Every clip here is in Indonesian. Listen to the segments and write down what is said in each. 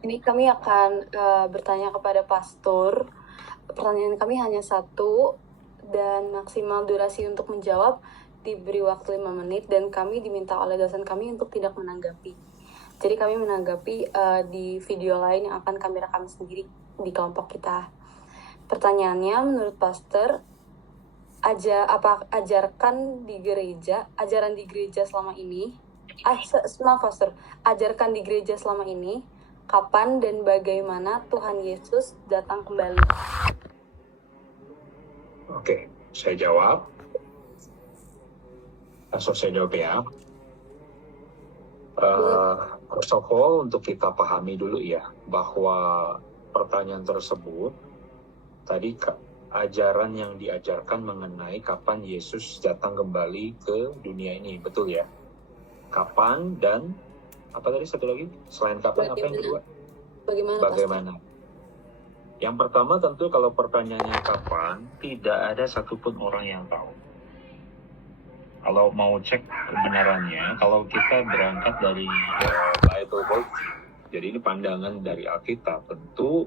Ini kami akan bertanya kepada pastor. Pertanyaan kami hanya satu dan maksimal durasi untuk menjawab diberi waktu 5 menit dan kami diminta oleh dosen kami untuk tidak menanggapi. Jadi kami menanggapi di video lain yang akan kami rekam sendiri di kelompok kita. Pertanyaannya, menurut pastor, ajaran di gereja selama ini, pastor, ajarkan di gereja selama ini, kapan dan bagaimana Tuhan Yesus datang kembali? Oke, saya jawab. Langsung saya jawab ya. First of all, untuk kita pahami dulu ya, bahwa pertanyaan tersebut tadi ajaran yang diajarkan mengenai kapan Yesus datang kembali ke dunia ini, betul ya? Kapan dan apa tadi satu lagi? Selain kapan, apa yang kedua? Bagaimana? Yang pertama tentu kalau pertanyaannya kapan, tidak ada satupun orang yang tahu. Kalau mau cek kebenarannya, kalau kita berangkat dari Bible Worldview, jadi ini pandangan dari Alkitab, tentu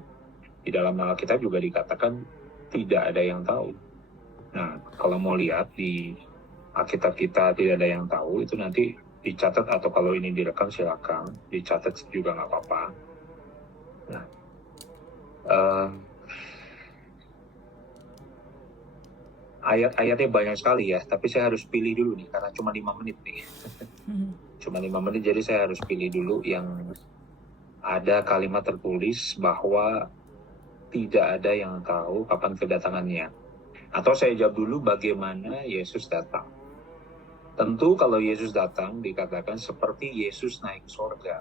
di dalam Alkitab juga dikatakan tidak ada yang tahu. Nah, kalau mau lihat di Alkitab kita tidak ada yang tahu, itu nanti dicatat, atau kalau ini direkam silakan dicatat juga nggak apa-apa. Nah, ayat-ayatnya banyak sekali ya, tapi saya harus pilih dulu nih karena cuma 5 menit nih. Cuma 5 menit, jadi saya harus pilih dulu yang ada kalimat tertulis bahwa tidak ada yang tahu kapan kedatangannya. Atau saya jawab dulu bagaimana Yesus datang. Tentu kalau Yesus datang dikatakan seperti Yesus naik surga.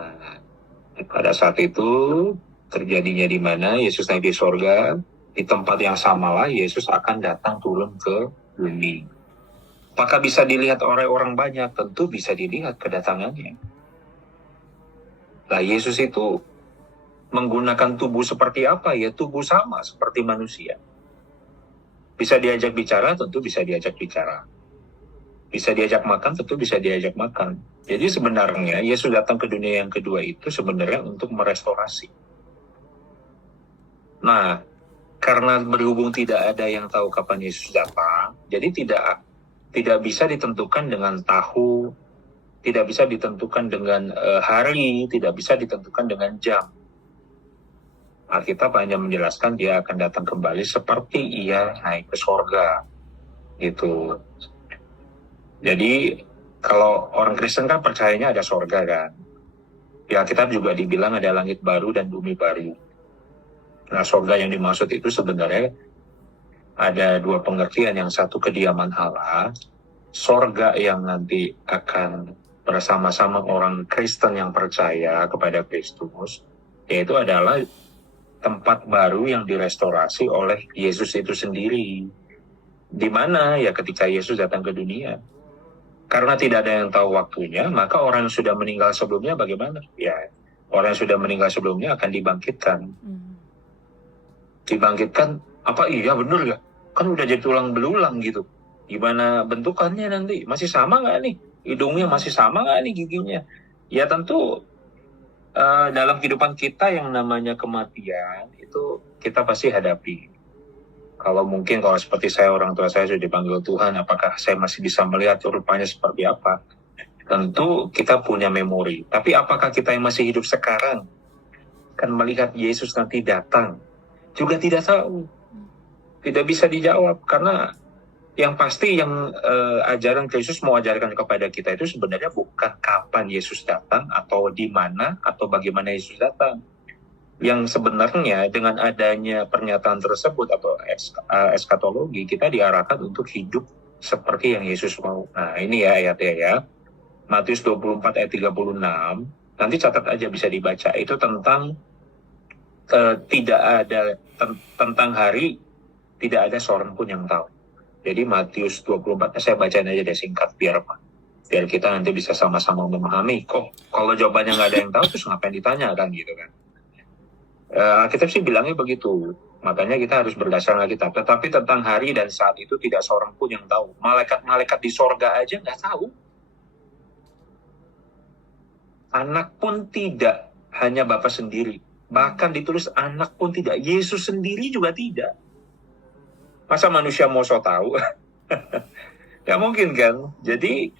Nah, pada saat itu terjadinya di mana Yesus naik di surga, di tempat yang samalah Yesus akan datang turun ke bumi. Apakah bisa dilihat oleh orang banyak? Tentu bisa dilihat kedatangannya. Nah, Yesus itu menggunakan tubuh seperti apa? Ya tubuh sama seperti manusia. Bisa diajak bicara? Tentu bisa diajak bicara. Bisa diajak makan? Tentu bisa diajak makan. Jadi sebenarnya Yesus datang ke dunia yang kedua itu sebenarnya untuk merestorasi. Nah, karena berhubung tidak ada yang tahu kapan Yesus datang, jadi tidak bisa ditentukan dengan tahun, tidak bisa ditentukan dengan hari, tidak bisa ditentukan dengan jam. Alkitab hanya menjelaskan dia akan datang kembali seperti ia naik ke surga, gitu. Jadi kalau orang Kristen kan percayanya ada surga kan. Di Alkitab juga dibilang ada langit baru dan bumi baru. Nah, surga yang dimaksud itu sebenarnya ada dua pengertian. Yang satu kediaman Allah, surga yang nanti akan bersama-sama orang Kristen yang percaya kepada Kristus, yaitu adalah tempat baru yang direstorasi oleh Yesus itu sendiri. Di mana ya ketika Yesus datang ke dunia. Karena tidak ada yang tahu waktunya, maka orang yang sudah meninggal sebelumnya bagaimana? Ya, orang yang sudah meninggal sebelumnya akan dibangkitkan. Dibangkitkan, apa iya bener ya? Kan udah jadi tulang belulang gitu. Gimana bentukannya nanti? Masih sama nggak nih? Hidungnya masih sama nggak nih giginya? Ya tentu dalam kehidupan kita yang namanya kematian, itu kita pasti hadapi. Kalau seperti saya, orang tua saya sudah dipanggil Tuhan, apakah saya masih bisa melihat rupanya seperti apa? Tentu kita punya memori. Tapi apakah kita yang masih hidup sekarang kan melihat Yesus nanti datang? Juga tidak tahu. Tidak bisa dijawab. Karena yang pasti yang ajaran Kristus mau ajarkan kepada kita itu sebenarnya bukan kapan Yesus datang, atau di mana, atau bagaimana Yesus datang. Yang sebenarnya dengan adanya pernyataan tersebut atau eskatologi, kita diarahkan untuk hidup seperti yang Yesus mau. Nah ini ya ayatnya ya. Matius 24 ayat 36. Nanti catat aja, bisa dibaca. Itu tentang tidak ada tentang hari, tidak ada seorang pun yang tahu. Jadi Matius 24, saya bacain aja deh singkat biar kita nanti bisa sama-sama memahami. Kok kalau jawabannya nggak ada yang tahu, terus ngapain ditanya kan gitu kan. Alkitab sih bilangnya begitu. Makanya kita harus berdasarkan Alkitab. Tetapi tentang hari dan saat itu tidak seorang pun yang tahu. Malaikat-malaikat di sorga aja nggak tahu. Anak pun tidak. hanya Bapa sendiri. Bahkan ditulis anak pun tidak. Yesus sendiri juga tidak. Masa manusia mau so tahu? Gak mungkin kan? Jadi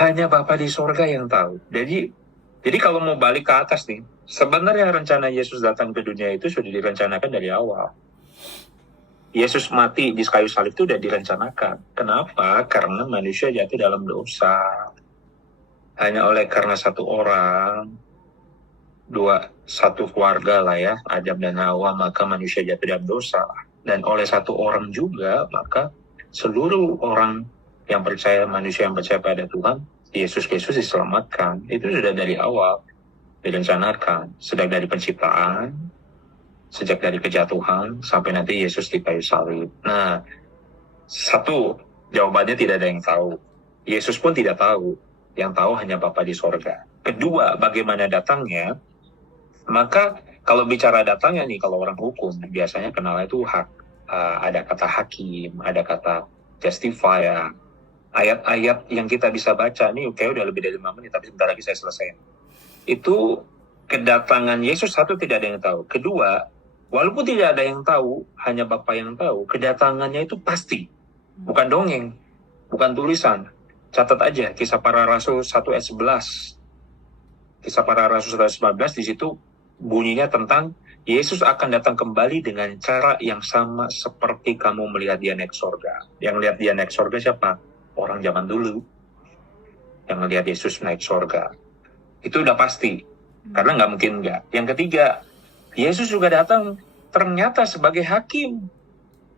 hanya Bapa di sorga yang tahu. Jadi kalau mau balik ke atas nih, sebenarnya rencana Yesus datang ke dunia itu sudah direncanakan dari awal. Yesus mati di kayu salib itu sudah direncanakan. Kenapa? Karena manusia jatuh dalam dosa. Hanya oleh karena satu orang, satu keluarga lah ya, Adam dan Hawa, maka manusia jatuh dalam dosa. Dan oleh satu orang juga, maka seluruh orang yang percaya, manusia yang percaya pada Tuhan, Yesus Kristus diselamatkan. Itu sudah dari awal direncanakan, sejak dari penciptaan, sejak dari kejatuhan, sampai nanti Yesus di kayu salib. Nah, satu, jawabannya tidak ada yang tahu. Yesus pun tidak tahu. Yang tahu hanya Bapa di sorga. Kedua, bagaimana datangnya? Maka kalau bicara datangnya nih, kalau orang hukum, biasanya kenalnya itu hak. Ada kata hakim, ada kata justifier. Ayat-ayat yang kita bisa baca, nih kayak udah lebih dari 5 menit, tapi sebentar lagi saya selesai. Itu kedatangan Yesus, satu, tidak ada yang tahu. Kedua, walaupun tidak ada yang tahu, hanya Bapa yang tahu, kedatangannya itu pasti. Bukan dongeng, bukan tulisan. Catat aja, Kisah Para Rasul 1 ayat 11. Kisah Para Rasul 1 ayat 19, di situ bunyinya tentang Yesus akan datang kembali dengan cara yang sama seperti kamu melihat dia naik sorga. Yang lihat dia naik sorga siapa? Orang zaman dulu. Yang melihat Yesus naik sorga. Itu udah pasti. Karena nggak mungkin nggak. Yang ketiga, Yesus juga datang ternyata sebagai hakim.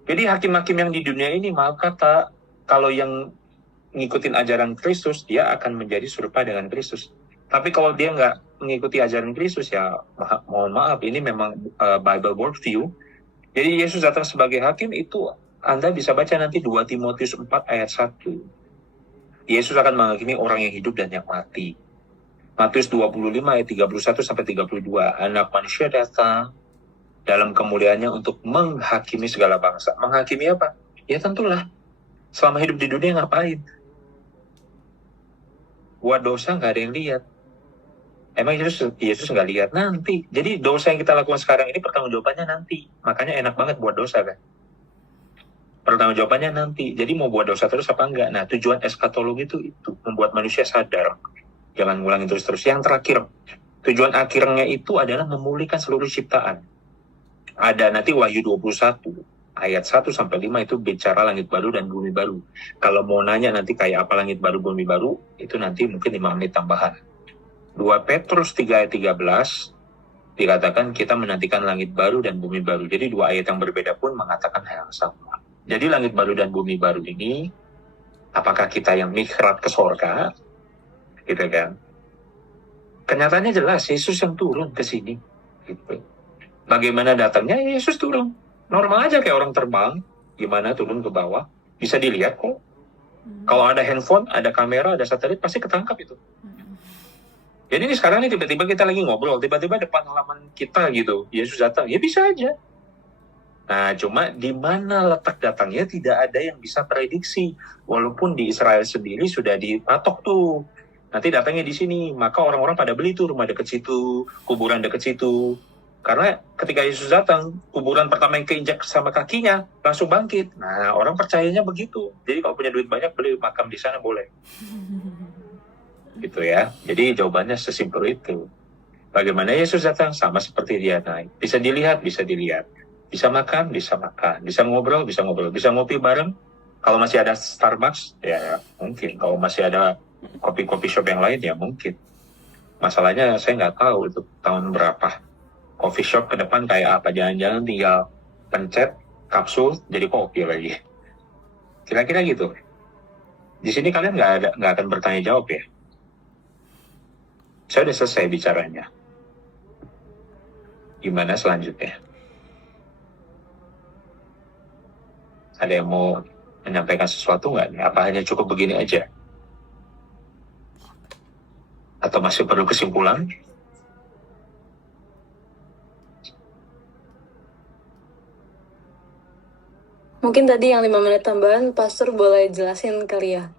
Jadi hakim-hakim yang di dunia ini, maaf kata, kalau yang ngikutin ajaran Kristus, dia akan menjadi serupa dengan Kristus. Tapi kalau dia nggak mengikuti ajaran Kristus, ya mohon maaf, ini memang Bible worldview. Jadi Yesus datang sebagai hakim itu Anda bisa baca nanti 2 Timotius 4 ayat 1. Yesus akan menghakimi orang yang hidup dan yang mati. Matius 25 ayat 31 sampai 32. Anak manusia datang dalam kemuliaannya untuk menghakimi segala bangsa. Menghakimi apa? Ya tentulah. Selama hidup di dunia ngapain? Buat dosa nggak ada yang lihat. Emang Yesus nggak lihat nanti. Jadi dosa yang kita lakukan sekarang ini pertanggungjawabannya nanti. Makanya enak banget buat dosa kan. Pertanggungjawabannya nanti. Jadi mau buat dosa terus apa enggak? Nah, tujuan eskatologi itu membuat manusia sadar. Jangan ngulangin terus-terus. Yang terakhir, tujuan akhirnya itu adalah memulihkan seluruh ciptaan. Ada nanti Wahyu 21 ayat 1 sampai 5 itu bicara langit baru dan bumi baru. Kalau mau nanya nanti kayak apa langit baru, bumi baru, itu nanti mungkin 5 menit tambahan. 2 Petrus 3 ayat 13 dikatakan kita menantikan langit baru dan bumi baru. Jadi 2 ayat yang berbeda pun mengatakan hal yang sama. Jadi langit baru dan bumi baru ini, apakah kita yang mikrat ke sorga? Gitu kan? Kenyataannya jelas, Yesus yang turun ke sini. Gitu. Bagaimana datangnya? Yesus turun. Normal aja kayak orang terbang. Gimana turun ke bawah? Bisa dilihat kok. Kalau ada handphone, ada kamera, ada satelit, pasti ketangkap itu. Jadi ini sekarang nih tiba-tiba kita lagi ngobrol, tiba-tiba depan halaman kita gitu, Yesus datang, ya bisa aja. Nah, cuma di mana letak datangnya tidak ada yang bisa prediksi. Walaupun di Israel sendiri sudah dipatok tuh, nanti datangnya di sini, maka orang-orang pada beli tuh rumah dekat situ, kuburan dekat situ. Karena ketika Yesus datang, kuburan pertama yang keinjak sama kakinya langsung bangkit. Nah, orang percayanya begitu. Jadi kalau punya duit banyak beli makam di sana boleh. Gitu ya. Jadi jawabannya sesimpel itu. Bagaimana Yesus datang? Sama seperti dia naik. Bisa dilihat, bisa dilihat. Bisa makan, bisa makan. Bisa ngobrol, bisa ngobrol. Bisa ngopi bareng. Kalau masih ada Starbucks, ya mungkin. Kalau masih ada kopi-kopi shop yang lain, ya mungkin. Masalahnya saya nggak tahu itu tahun berapa. Coffee shop ke depan kayak apa. Jangan-jangan tinggal pencet kapsul jadi kopi lagi. Kira-kira gitu. Di sini kalian nggak akan bertanya jawab ya. Saya udah selesai bicaranya. Gimana selanjutnya? Ada yang mau menyampaikan sesuatu nggak nih? Apa hanya cukup begini aja? Atau masih perlu kesimpulan? Mungkin tadi yang 5 menit tambahan, Pastor boleh jelasin kali ya?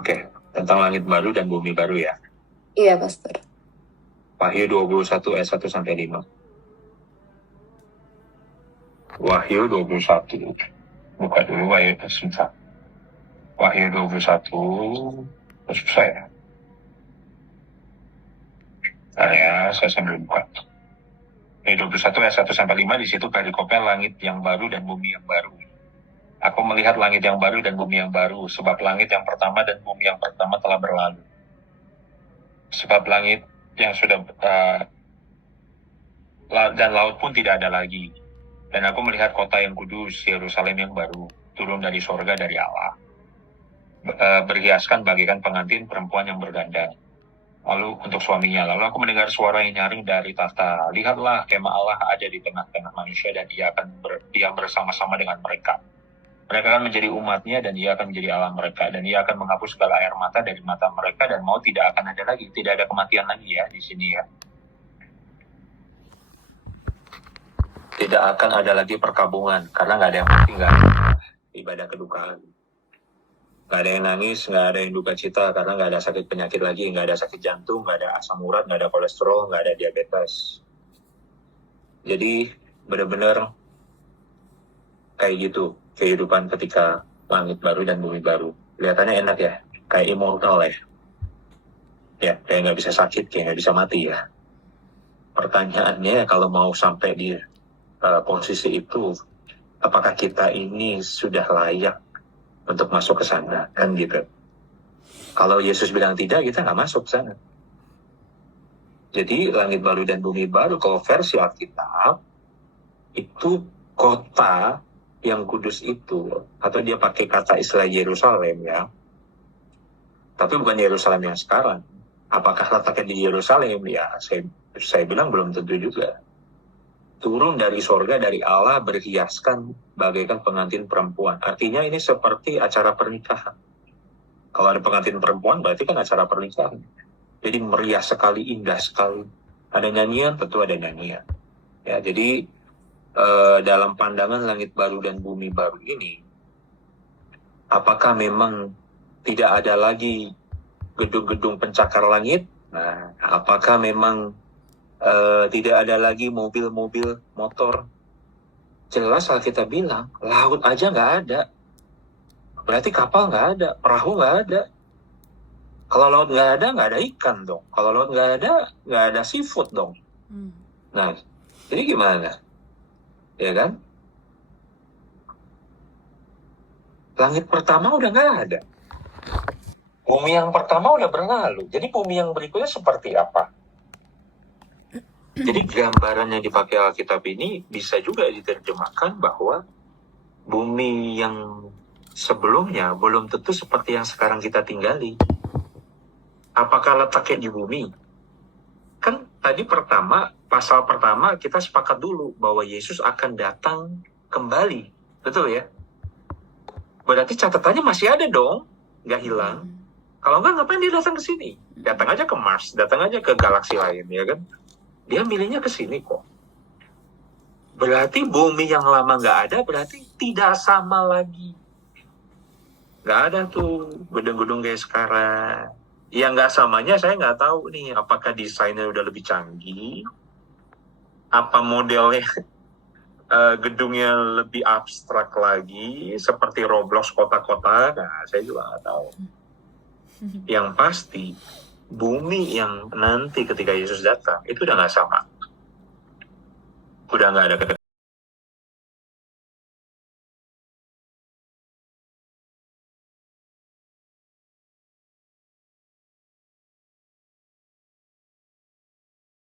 Oke, tentang langit baru dan bumi baru ya. Iya, Pastor. Wahyu 21 ayat 1 sampai 5. Wahyu 21. Buka dulu ayat sebentar. Wahyu 21. Susah ya. Saya sambil buka. Ayat 21 ayat 1 sampai 5, di situ perikopnya langit yang baru dan bumi yang baru. Aku melihat langit yang baru dan bumi yang baru, sebab langit yang pertama dan bumi yang pertama telah berlalu. Sebab langit yang sudah dan laut pun tidak ada lagi. Dan aku melihat kota yang kudus, Yerusalem yang baru, turun dari sorga dari Allah, berhiaskan bagaikan pengantin perempuan yang berdandan. Lalu untuk suaminya, lalu aku mendengar suara yang nyaring dari tahta. Lihatlah, kemah Allah ada di tengah-tengah manusia dan ia akan berdiam bersama-sama dengan mereka. Mereka akan menjadi umatnya dan ia akan menjadi Allah mereka. Dan ia akan menghapus segala air mata dari mata mereka dan maut tidak akan ada lagi. Tidak ada kematian lagi ya di sini ya. Tidak akan ada lagi perkabungan karena nggak ada yang mati, nggak ada ibadah kedukaan. Nggak ada yang nangis, nggak ada yang duka cita karena nggak ada sakit penyakit lagi, nggak ada sakit jantung, nggak ada asam urat, nggak ada kolesterol, nggak ada diabetes. Jadi benar-benar kayak gitu kehidupan ketika langit baru dan bumi baru. Kelihatannya enak ya, kayak immortal ya. Ya, kayak nggak bisa sakit, kayak nggak bisa mati ya. Pertanyaannya kalau mau sampai di posisi itu, apakah kita ini sudah layak untuk masuk ke sana, kan gitu. Kalau Yesus bilang tidak, kita nggak masuk ke sana. Jadi langit baru dan bumi baru, kalau versi Alkitab, itu kota yang kudus itu, atau dia pakai kata istilah Yerusalem ya, tapi bukan Yerusalem yang sekarang. Apakah letaknya di Yerusalem? Ya, saya bilang belum tentu juga. Turun dari sorga, dari Allah, berhiaskan bagaikan pengantin perempuan. Artinya ini seperti acara pernikahan. Kalau ada pengantin perempuan, berarti kan acara pernikahan. Jadi meriah sekali, indah sekali. Ada nyanyian, tentu ada nyanyian. Ya, jadi dalam pandangan langit baru dan bumi baru ini, apakah memang tidak ada lagi gedung-gedung pencakar langit? Nah, apakah memang tidak ada lagi mobil-mobil motor? Jelas Alkitab bilang, laut aja nggak ada. Berarti kapal nggak ada, perahu nggak ada. Kalau laut nggak ada ikan dong. Kalau laut nggak ada seafood dong. Nah, ini gimana? Ya kan? Langit pertama udah nggak ada. Bumi yang pertama udah berlalu. Jadi bumi yang berikutnya seperti apa? Jadi gambaran yang dipakai Alkitab ini bisa juga diterjemahkan bahwa bumi yang sebelumnya belum tentu seperti yang sekarang kita tinggali. Apakah letaknya di bumi? Kan tadi pasal pertama kita sepakat dulu bahwa Yesus akan datang kembali. Betul ya? Berarti catatannya masih ada dong, nggak hilang. Kalau nggak, ngapain dia datang ke sini? Datang aja ke Mars, datang aja ke galaksi lain, ya kan? Dia milihnya ke sini kok. Berarti bumi yang lama nggak ada, berarti tidak sama lagi. Nggak ada tuh gedung-gedung kayak sekarang. Yang nggak samanya saya nggak tahu nih, apakah desainnya udah lebih canggih, apa modelnya gedungnya lebih abstrak lagi, seperti Roblox kota-kota. Nah, saya juga nggak tahu. Yang pasti, bumi yang nanti ketika Yesus datang, itu udah nggak sama. Udah nggak ada